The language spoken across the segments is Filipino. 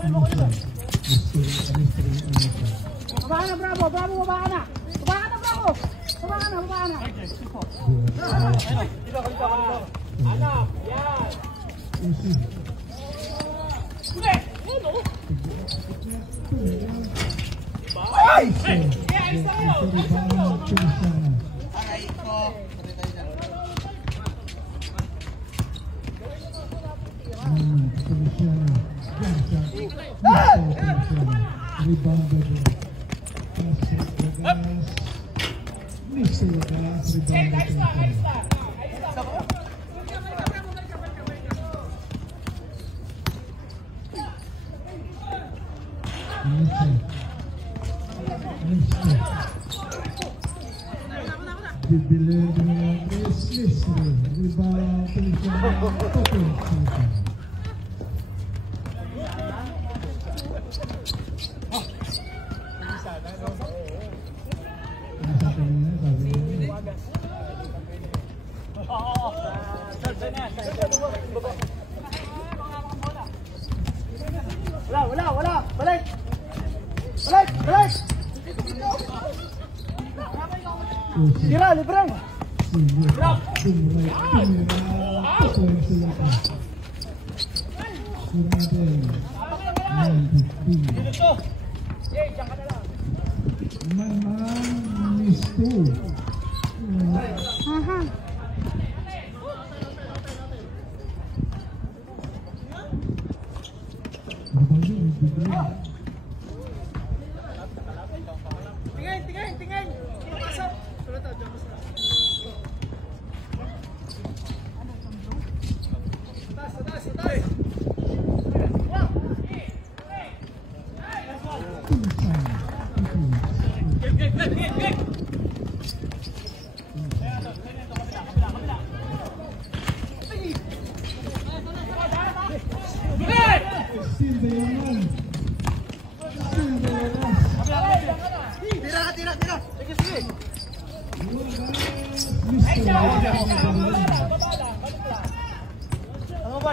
Baba na, Bravo! Bravo, baba ka na! Baba ka na, Bravo! Baba ka na, baba ka na! Anak, yan! Ay! Ayos na kayo! Aray ko! Dibilhin ng Chris rebound Wala! Balik! Balik! Tira, libre! Tingin! Pasok! Sulat ako, dyan masarap. Taas! Tira! Sige! Ano ba?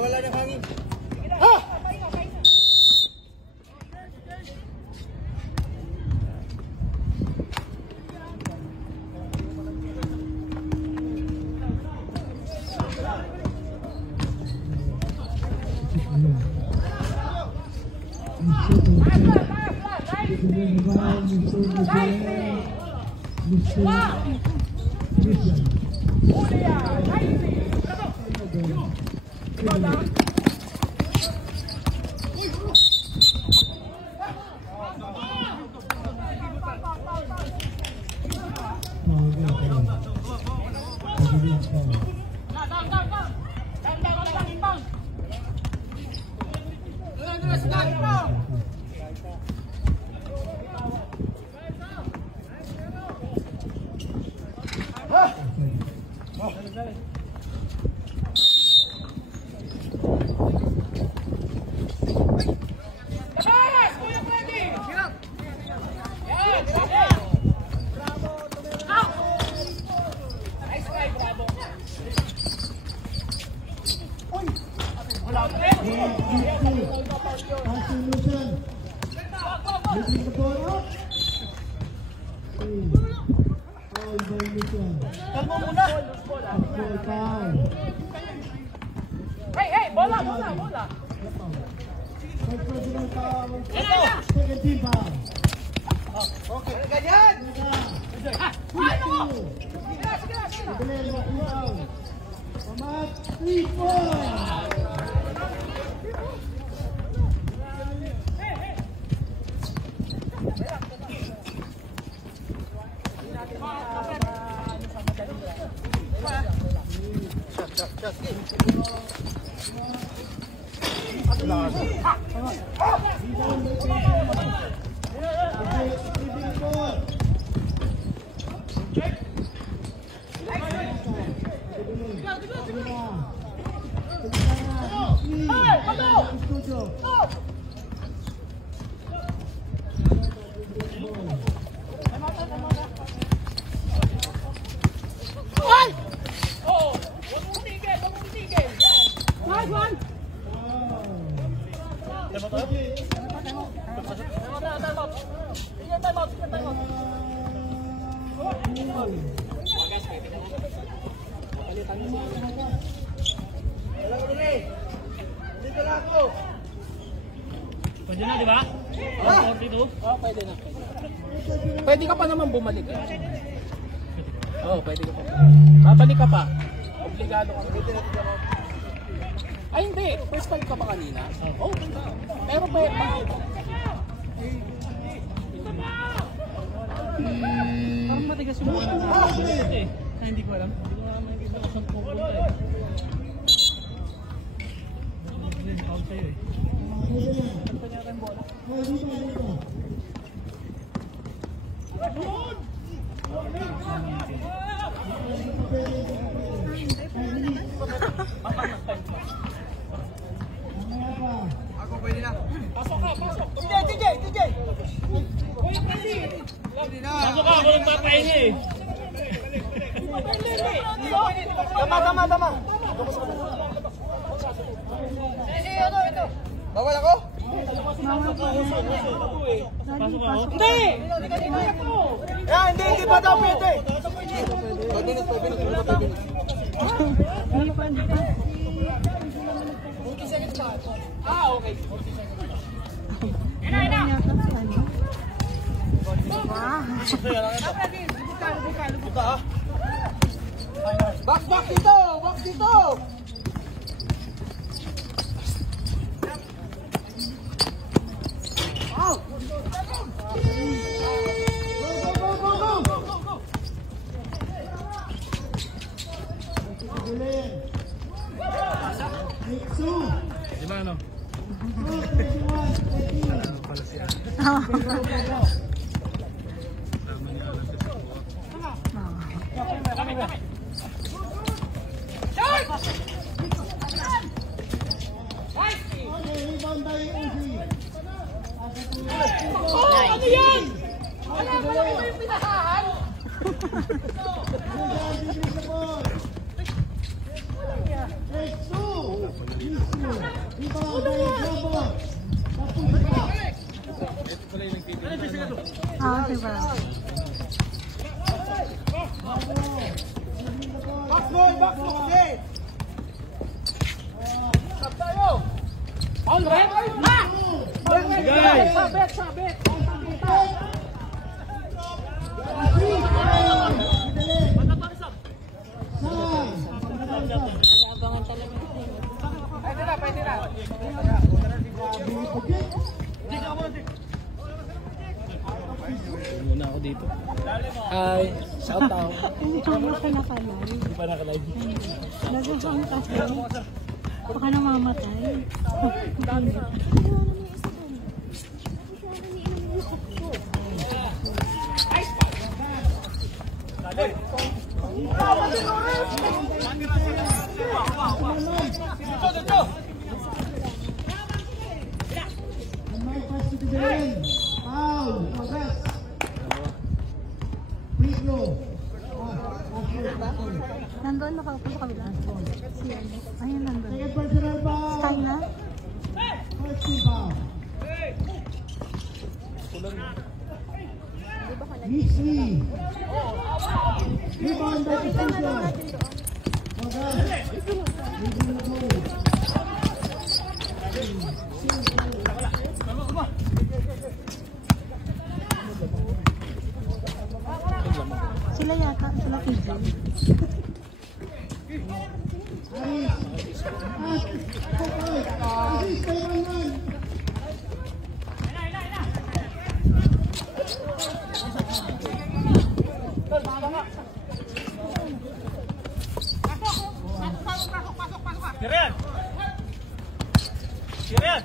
Wala na hangin. Kalmo muna. Hey, bola. Okay, ganyan. Shot. Oh, pwede na. Pwede ka pa naman bumalik. Oh, pwede ka pa. Babalik ka pa. Obligado ka. Ay, hindi. First time ka pa kanina? Oh, pero pwede pa. Parang matigas yung mga eh. Hindi ko alam. Hindi ko alam nakikita ko saan pupunta eh. Out sa'yo eh. Saan pa niya tayong bola? Ako pwede na. Pasok ka, pasok! TJ! Pasok ka, ako nagpapahinga eh. Tama. Ito. Bawal ako? Pasok ako? Hindi! Hindi pa daw pwede. 5 minutes. Okay. Box dito! Out! Di ba ano? Oh, ano yan? Wala pa lang yung pinahaan. Diba? Box kasi! Stop tayo! On, right? Sabit. Pwede na. Muna ako dito. Hi, shout out. Hindi ka nakalive. Hindi pa nakalive. Nagahang kasi. Baka namamatay. Nandun, nakaupo sa kabila. Ayun, nandun. Sky na? Sila yata, sila PJ. Kirian!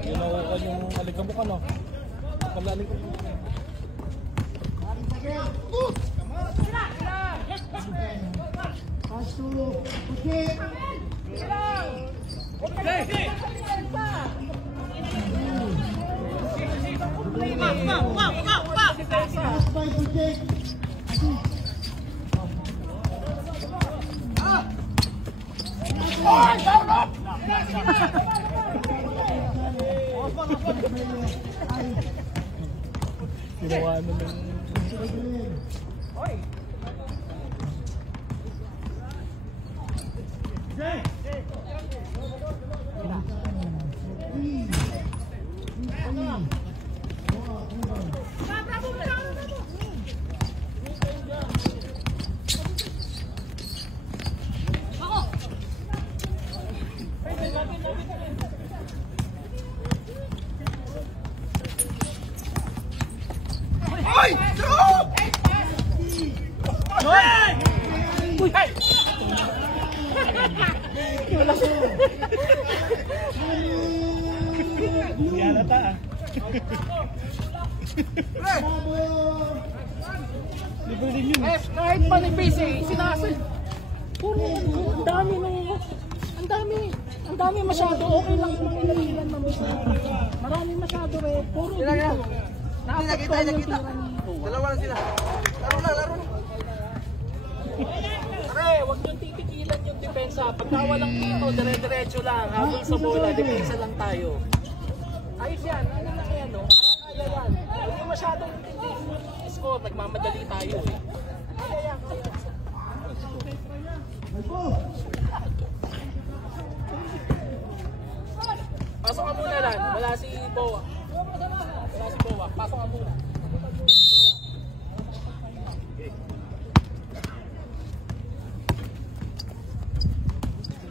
Ginawakan yung alikabok ano? Palaling ko. Oh, Gumawa na ng... Ay! Throw! Uy! Hey! Yan ata ah. Libre din yun. Eh, kahit manipis eh, sinasal. Puro, ang dami nung, ang dami masyado. Okay lang kung ilan ng bisa. Marami masyado eh, puro dito. Nakapagpon yung tira ni... Dalawa na sila. Laro na, laro na. Pare, huwag niyong titikilan yung depensa. Pagka walang dito, dire-diretso lang. Habang sa bola, depensa lang tayo. Ayos yan. Ano na yan, no? Kaya yan. Huwag yung masyadong score. Nagmamadali tayo eh. Kaya yan, kaya. Pasok ka muna lang. Wala si Boa. Wala si Boa. Pasok ka muna.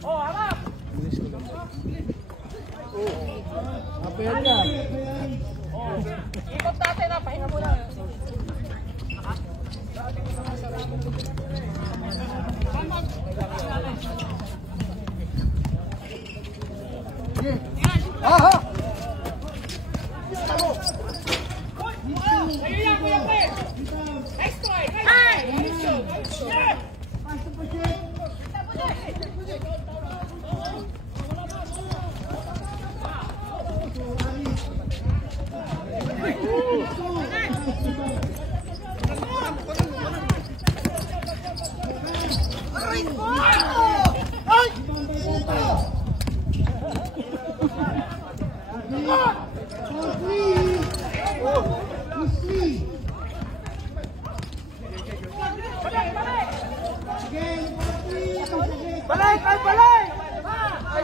Oh, harap! Apayan ka. Oh, ikot natin na. Pahinga muna. Aha! Balik! Ay, balik! Ay,